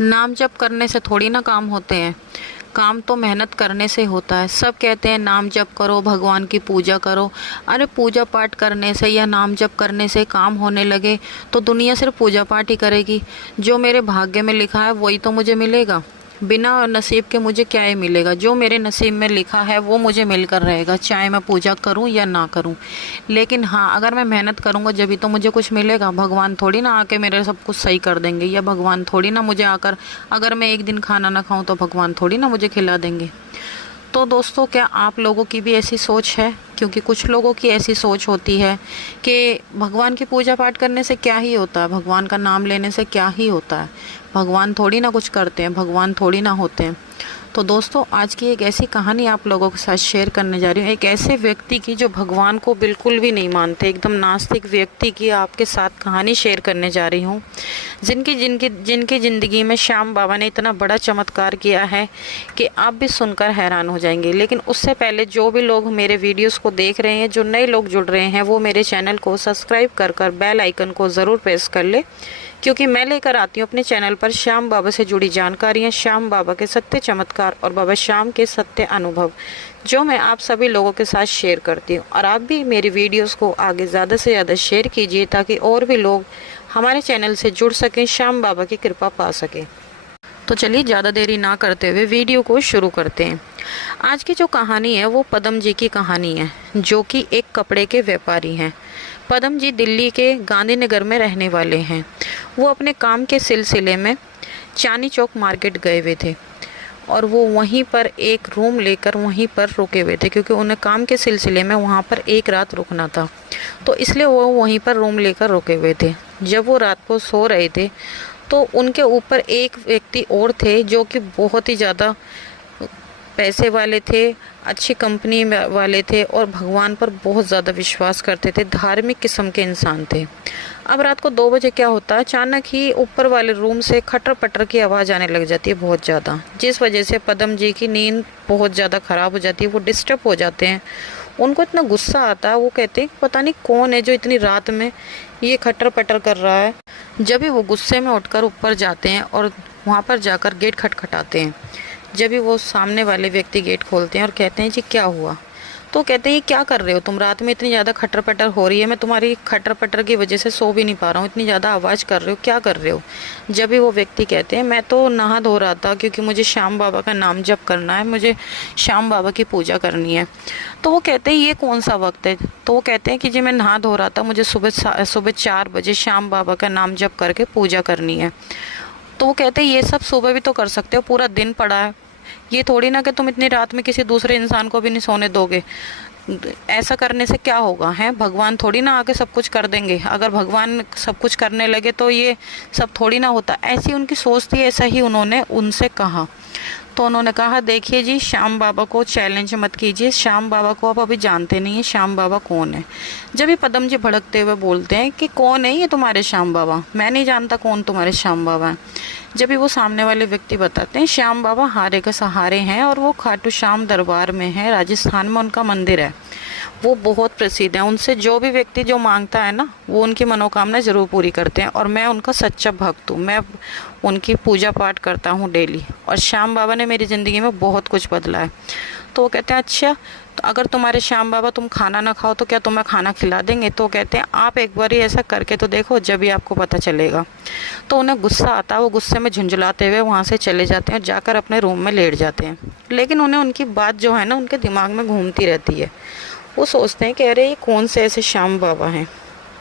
नाम जप करने से थोड़ी ना काम होते हैं। काम तो मेहनत करने से होता है। सब कहते हैं नाम जप करो, भगवान की पूजा करो। अरे पूजा पाठ करने से या नाम जप करने से काम होने लगे तो दुनिया सिर्फ पूजा पाठ ही करेगी। जो मेरे भाग्य में लिखा है वही तो मुझे मिलेगा। बिना नसीब के मुझे क्या ही मिलेगा। जो मेरे नसीब में लिखा है वो मुझे मिलकर रहेगा, चाहे मैं पूजा करूं या ना करूं। लेकिन हाँ, अगर मैं मेहनत करूंगा जब तो मुझे कुछ मिलेगा। भगवान थोड़ी ना आके मेरे सब कुछ सही कर देंगे, या भगवान थोड़ी ना मुझे आकर, अगर मैं एक दिन खाना ना खाऊं तो भगवान थोड़ी ना मुझे खिला देंगे। तो दोस्तों, क्या आप लोगों की भी ऐसी सोच है? क्योंकि कुछ लोगों की ऐसी सोच होती है कि भगवान की पूजा पाठ करने से क्या ही होता है, भगवान का नाम लेने से क्या ही होता है, भगवान थोड़ी ना कुछ करते हैं, भगवान थोड़ी ना होते हैं। तो दोस्तों, आज की एक ऐसी कहानी आप लोगों के साथ शेयर करने जा रही हूँ, एक ऐसे व्यक्ति की जो भगवान को बिल्कुल भी नहीं मानते, एकदम नास्तिक व्यक्ति की आपके साथ कहानी शेयर करने जा रही हूँ, जिनकी ज़िंदगी में श्याम बाबा ने इतना बड़ा चमत्कार किया है कि आप भी सुनकर हैरान हो जाएंगे। लेकिन उससे पहले जो भी लोग मेरे वीडियोस को देख रहे हैं, जो नए लोग जुड़ रहे हैं, वो मेरे चैनल को सब्सक्राइब कर बेल आइकन को ज़रूर प्रेस कर ले, क्योंकि मैं लेकर आती हूँ अपने चैनल पर श्याम बाबा से जुड़ी जानकारियाँ, श्याम बाबा के सत्य चमत्कार और बाबा श्याम के सत्य अनुभव, जो मैं आप सभी लोगों के साथ शेयर करती हूँ। और आप भी मेरी वीडियोस को आगे ज़्यादा से ज़्यादा शेयर कीजिए, ताकि और भी लोग हमारे चैनल से जुड़ सकें, श्याम बाबा की कृपा पा सकें। तो चलिए ज़्यादा देरी ना करते हुए वीडियो को शुरू करते हैं। आज की जो कहानी है वो पदम जी की कहानी है, जो कि एक कपड़े के व्यापारी हैं। पदम जी दिल्ली के गांधीनगर में रहने वाले हैं। वो अपने काम के सिलसिले में चांदनी चौक मार्केट गए हुए थे और वो वहीं पर एक रूम लेकर वहीं पर रुके हुए थे, क्योंकि उन्हें काम के सिलसिले में वहाँ पर एक रात रुकना था। तो इसलिए वो वहीं पर रूम लेकर रुके हुए थे। जब वो रात को सो रहे थे तो उनके ऊपर एक व्यक्ति और थे, जो कि बहुत ही ज़्यादा पैसे वाले थे, अच्छी कंपनी वाले थे और भगवान पर बहुत ज़्यादा विश्वास करते थे, धार्मिक किस्म के इंसान थे। अब रात को 2 बजे क्या होता है, अचानक ही ऊपर वाले रूम से खटर पटर की आवाज़ आने लग जाती है बहुत ज़्यादा, जिस वजह से पदम जी की नींद बहुत ज़्यादा ख़राब हो जाती है। वो डिस्टर्ब हो जाते हैं। उनको इतना गुस्सा आता है, वो कहते हैं पता नहीं कौन है जो इतनी रात में ये खटर पटर कर रहा है। जब भी वो गुस्से में उठकर ऊपर जाते हैं और वहाँ पर जाकर गेट खटखटाते हैं, जब भी वो सामने वाले व्यक्ति गेट खोलते हैं और कहते हैं जी क्या हुआ, तो कहते हैं ये क्या कर रहे हो तुम, रात में इतनी ज़्यादा खटर पटर हो रही है, मैं तुम्हारी खटर पटर की वजह से सो भी नहीं पा रहा हूँ, इतनी ज़्यादा आवाज़ कर रहे हो, क्या कर रहे हो। जब भी वो व्यक्ति कहते हैं मैं तो नहा धो रहा था, क्योंकि मुझे श्याम बाबा का नाम जप करना है, मुझे श्याम बाबा की पूजा करनी है। तो वो कहते हैं ये कौन सा वक्त है, तो वो कहते हैं कि जी मैं नहा धो रहा था, मुझे सुबह 4 बजे श्याम बाबा का नाम जप करके पूजा करनी है। तो वो कहते हैं ये सब सुबह भी तो कर सकते हो, पूरा दिन पड़ा है, ये थोड़ी ना कि तुम इतनी रात में किसी दूसरे इंसान को भी नहीं सोने दोगे। ऐसा करने से क्या होगा, है भगवान थोड़ी ना आके सब कुछ कर देंगे। अगर भगवान सब कुछ करने लगे तो ये सब थोड़ी ना होता। ऐसी उनकी सोच थी, ऐसा ही उन्होंने उनसे कहा। तो उन्होंने कहा देखिए जी, श्याम बाबा को चैलेंज मत कीजिए, श्याम बाबा को आप अभी जानते नहीं है, श्याम बाबा कौन है। जब भी पदम जी भड़कते हुए बोलते हैं कि कौन है ये तुम्हारे श्याम बाबा, मैं नहीं जानता कौन तुम्हारे श्याम बाबा है। जब भी वो सामने वाले व्यक्ति बताते हैं श्याम बाबा हारे के सहारे हैं और वो खाटू श्याम दरबार में है, राजस्थान में उनका मंदिर है, वो बहुत प्रसिद्ध है। उनसे जो भी व्यक्ति जो मांगता है ना, वो उनकी मनोकामना ज़रूर पूरी करते हैं। और मैं उनका सच्चा भक्त हूँ, मैं उनकी पूजा पाठ करता हूँ डेली, और श्याम बाबा ने मेरी ज़िंदगी में बहुत कुछ बदला है। तो वो कहते हैं अच्छा, तो अगर तुम्हारे श्याम बाबा तुम खाना ना खाओ तो क्या तुम्हें खाना खिला देंगे। तो कहते हैं आप एक बार ही ऐसा करके तो देखो, जब भी आपको पता चलेगा। तो उन्हें गुस्सा आता है, वो गुस्से में झुंझलाते हुए वहाँ से चले जाते हैं और जाकर अपने रूम में लेट जाते हैं। लेकिन उन्हें उनकी बात जो है ना, उनके दिमाग में घूमती रहती है। वो सोचते हैं कि अरे ये कौन से ऐसे श्याम बाबा हैं।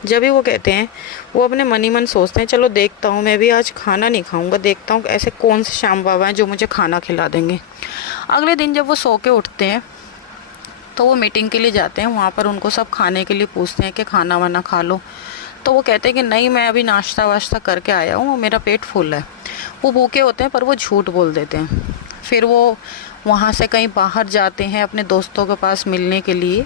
जब भी वो कहते हैं, वो अपने मन ही मन सोचते हैं चलो देखता हूँ, मैं भी आज खाना नहीं खाऊंगा, देखता हूँ ऐसे कौन से श्याम बाबा हैं जो मुझे खाना खिला देंगे। अगले दिन जब वो सो के उठते हैं तो वो मीटिंग के लिए जाते हैं। वहाँ पर उनको सब खाने के लिए पूछते हैं कि खाना वाना खा लो। तो वो कहते हैं कि नहीं, मैं अभी नाश्ता वाश्ता करके आया हूँ, मेरा पेट फुल है। वो भूखे होते हैं पर वो झूठ बोल देते हैं। फिर वो वहाँ से कहीं बाहर जाते हैं अपने दोस्तों के पास मिलने के लिए,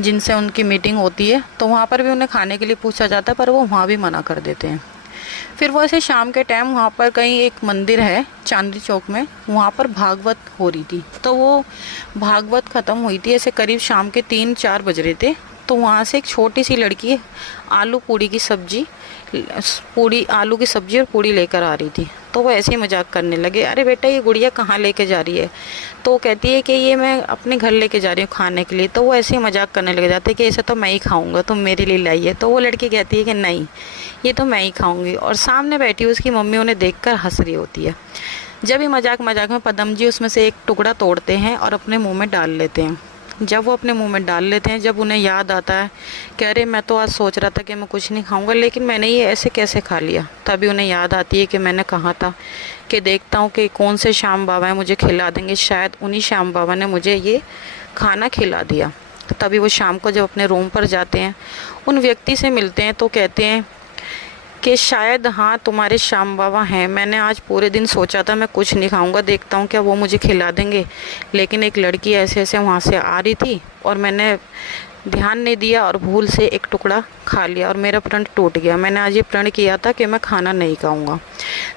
जिनसे उनकी मीटिंग होती है। तो वहाँ पर भी उन्हें खाने के लिए पूछा जाता है, पर वो वहाँ भी मना कर देते हैं। फिर वो ऐसे शाम के टाइम वहाँ पर कहीं एक मंदिर है चांदनी चौक में, वहाँ पर भागवत हो रही थी। तो वो भागवत ख़त्म हुई थी, ऐसे करीब शाम के 3-4 बज रहे थे। तो वहाँ से एक छोटी सी लड़की आलू पूड़ी की सब्जी पूड़ी, आलू की सब्जी और पूड़ी लेकर आ रही थी। तो वो ऐसे ही मजाक करने लगे, अरे बेटा ये गुड़िया कहाँ लेके जा रही है? तो वो कहती है कि ये मैं अपने घर लेके जा रही हूँ खाने के लिए। तो वो ऐसे ही मजाक करने लग जाते कि ऐसे तो मैं ही खाऊंगा, तुम मेरे लिए लाई है। तो वो लड़की कहती है कि नहीं, ये तो मैं ही खाऊंगी। और सामने बैठी उसकी मम्मी उन्हें देखकर हंस रही होती है। जब भी मजाक मजाक में पदम जी उसमें से एक टुकड़ा तोड़ते हैं और अपने मुंह में डाल लेते हैं। जब वो अपने मुंह में डाल लेते हैं, जब उन्हें याद आता है कि अरे मैं तो आज सोच रहा था कि मैं कुछ नहीं खाऊंगा, लेकिन मैंने ये ऐसे कैसे खा लिया, तभी उन्हें याद आती है कि मैंने कहा था कि देखता हूँ कि कौन से श्याम बाबा हैं, मुझे खिला देंगे, शायद उन्हीं श्याम बाबा ने मुझे ये खाना खिला दिया। तभी वो शाम को जब अपने रूम पर जाते हैं, उन व्यक्ति से मिलते हैं तो कहते हैं कि शायद हाँ तुम्हारे श्याम बाबा हैं, मैंने आज पूरे दिन सोचा था मैं कुछ नहीं खाऊंगा, देखता हूँ क्या वो मुझे खिला देंगे, लेकिन एक लड़की ऐसे ऐसे वहाँ से आ रही थी और मैंने ध्यान नहीं दिया और भूल से एक टुकड़ा खा लिया और मेरा प्रण टूट गया। मैंने आज ये प्रण किया था कि मैं खाना नहीं खाऊंगा।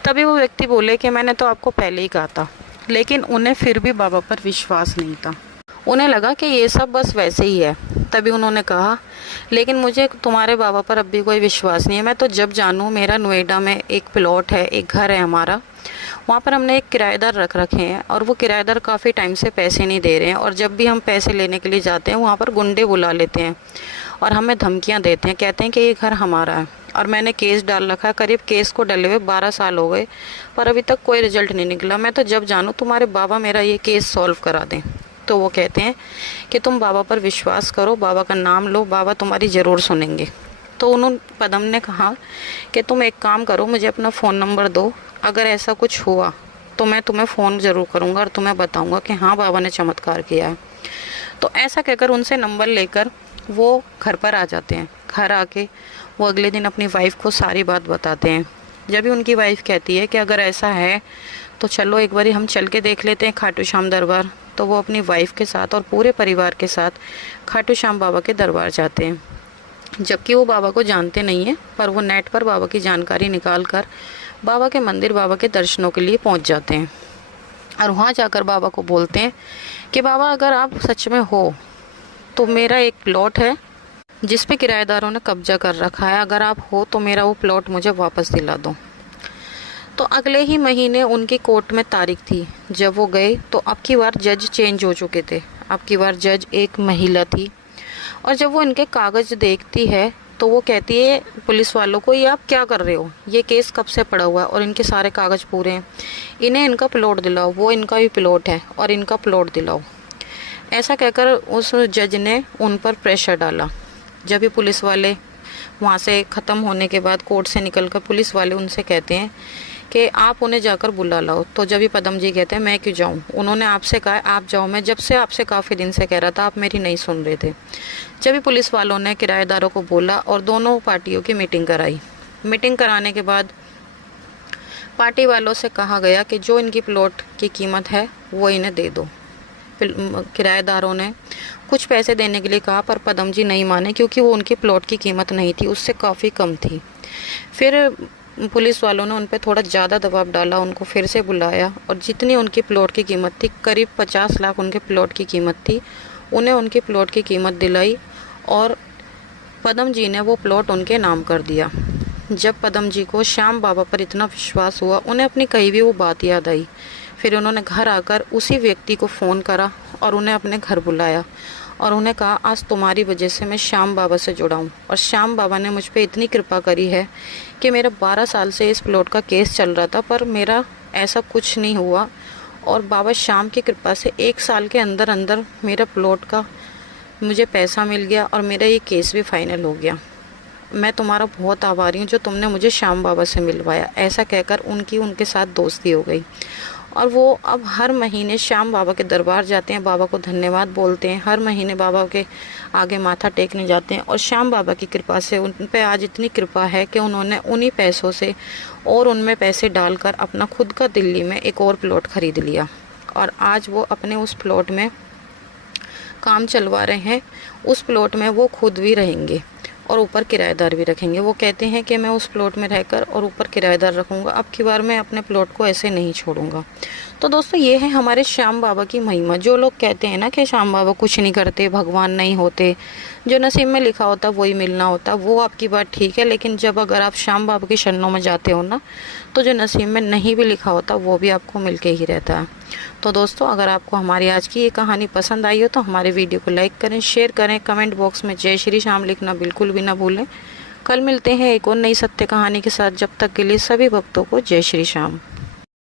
तभी वो व्यक्ति बोले कि मैंने तो आपको पहले ही कहा था, लेकिन उन्हें फिर भी बाबा पर विश्वास नहीं था। उन्हें लगा कि ये सब बस वैसे ही है। तभी उन्होंने कहा, लेकिन मुझे तुम्हारे बाबा पर अब भी कोई विश्वास नहीं है। मैं तो जब जानूँ, मेरा नोएडा में एक प्लॉट है, एक घर है हमारा, वहाँ पर हमने एक किराएदार रख रखे हैं और वो किराएदार काफ़ी टाइम से पैसे नहीं दे रहे हैं। और जब भी हम पैसे लेने के लिए जाते हैं, वहाँ पर गुंडे बुला लेते हैं और हमें धमकियाँ देते हैं, कहते हैं कि ये घर हमारा है। और मैंने केस डाल रखा है, करीब केस को डले हुए 12 साल हो गए, पर अभी तक कोई रिजल्ट नहीं निकला। मैं तो जब जानूँ तुम्हारे बाबा मेरा ये केस सॉल्व करा दें। तो वो कहते हैं कि तुम बाबा पर विश्वास करो, बाबा का नाम लो, बाबा तुम्हारी ज़रूर सुनेंगे। तो उन्होंने पदम ने कहा कि तुम एक काम करो, मुझे अपना फ़ोन नंबर दो, अगर ऐसा कुछ हुआ तो मैं तुम्हें फ़ोन ज़रूर करूँगा और तुम्हें बताऊँगा कि हाँ बाबा ने चमत्कार किया है। तो ऐसा कहकर उनसे नंबर लेकर वो घर पर आ जाते हैं। घर आके वो अगले दिन अपनी वाइफ को सारी बात बताते हैं। जब भी उनकी वाइफ कहती है कि अगर ऐसा है तो चलो एक बारी हम चल के देख लेते हैं खाटू श्याम दरबार, तो वो अपनी वाइफ के साथ और पूरे परिवार के साथ खाटू श्याम बाबा के दरबार जाते हैं। जबकि वो बाबा को जानते नहीं हैं, पर वो नेट पर बाबा की जानकारी निकाल कर बाबा के मंदिर, बाबा के दर्शनों के लिए पहुंच जाते हैं। और वहाँ जाकर बाबा को बोलते हैं कि बाबा अगर आप सच में हो तो मेरा एक प्लॉट है जिस पे किराएदारों ने कब्जा कर रखा है, अगर आप हो तो मेरा वो प्लॉट मुझे वापस दिला दो। तो अगले ही महीने उनकी कोर्ट में तारीख थी। जब वो गए तो अब की बार जज चेंज हो चुके थे, अब की बार जज एक महिला थी। और जब वो इनके कागज़ देखती है तो वो कहती है पुलिस वालों को, ये आप क्या कर रहे हो, ये केस कब से पड़ा हुआ है और इनके सारे कागज़ पूरे हैं, इन्हें इनका प्लॉट दिलाओ, वो इनका भी प्लॉट है और इनका प्लॉट दिलाओ। ऐसा कहकर उस जज ने उन पर प्रेशर डाला। जब भी पुलिस वाले वहाँ से ख़त्म होने के बाद कोर्ट से निकलकर पुलिस वाले उनसे कहते हैं कि आप उन्हें जाकर बुला लाओ। तो जब भी पदम जी कहते हैं मैं क्यों जाऊं, उन्होंने आपसे कहा आप जाओ, मैं जब से आपसे काफ़ी दिन से कह रहा था, आप मेरी नहीं सुन रहे थे। जब भी पुलिस वालों ने किराएदारों को बोला और दोनों पार्टियों की मीटिंग कराई। मीटिंग कराने के बाद पार्टी वालों से कहा गया कि जो इनकी प्लॉट की कीमत है वो इन्हें दे दो। किराएदारों ने कुछ पैसे देने के लिए कहा, पर पदम जी नहीं माने क्योंकि वो उनकी प्लॉट की कीमत नहीं थी, उससे काफ़ी कम थी। फिर पुलिस वालों ने उन पर थोड़ा ज़्यादा दबाव डाला, उनको फिर से बुलाया और जितनी उनकी प्लॉट की कीमत थी, करीब 50 लाख उनके प्लॉट की कीमत थी, उन्हें उनकी प्लॉट की कीमत दिलाई और पदम जी ने वो प्लॉट उनके नाम कर दिया। जब पदम जी को श्याम बाबा पर इतना विश्वास हुआ, उन्हें अपनी कही भी वो बात याद आई। फिर उन्होंने घर आकर उसी व्यक्ति को फ़ोन करा और उन्हें अपने घर बुलाया और उन्हें कहा आज तुम्हारी वजह से मैं श्याम बाबा से जुड़ा हूँ और श्याम बाबा ने मुझ पे इतनी कृपा करी है कि मेरा 12 साल से इस प्लॉट का केस चल रहा था, पर मेरा ऐसा कुछ नहीं हुआ और बाबा श्याम की कृपा से 1 साल के अंदर अंदर मेरा प्लॉट का मुझे पैसा मिल गया और मेरा ये केस भी फाइनल हो गया। मैं तुम्हारा बहुत आभारी हूँ जो तुमने मुझे श्याम बाबा से मिलवाया। ऐसा कहकर उनके साथ दोस्ती हो गई और वो अब हर महीने श्याम बाबा के दरबार जाते हैं, बाबा को धन्यवाद बोलते हैं, हर महीने बाबा के आगे माथा टेकने जाते हैं और श्याम बाबा की कृपा से उन पे आज इतनी कृपा है कि उन्होंने उन्हीं पैसों से और उनमें पैसे डालकर अपना खुद का दिल्ली में एक और प्लॉट खरीद लिया और आज वो अपने उस प्लॉट में काम चलवा रहे हैं। उस प्लॉट में वो खुद भी रहेंगे। और ऊपर किराएदार भी रखेंगे। वो कहते हैं कि मैं उस प्लॉट में रहकर और ऊपर किराएदार रखूँगा, अब की बार मैं अपने प्लॉट को ऐसे नहीं छोड़ूंगा। तो दोस्तों ये है हमारे श्याम बाबा की महिमा। जो लोग कहते हैं ना कि श्याम बाबा कुछ नहीं करते, भगवान नहीं होते, जो नसीब में लिखा होता वही मिलना होता, वो आपकी बात ठीक है, लेकिन जब अगर आप श्याम बाबा की शरणों में जाते हो ना, तो जो नसीब में नहीं भी लिखा होता वो भी आपको मिल के ही रहता है। तो दोस्तों अगर आपको हमारी आज की ये कहानी पसंद आई हो तो हमारे वीडियो को लाइक करें, शेयर करें, कमेंट बॉक्स में जय श्री श्याम लिखना बिल्कुल भी ना भूलें। कल मिलते हैं एक और नई सत्य कहानी के साथ। जब तक के लिए सभी भक्तों को जय श्री श्याम।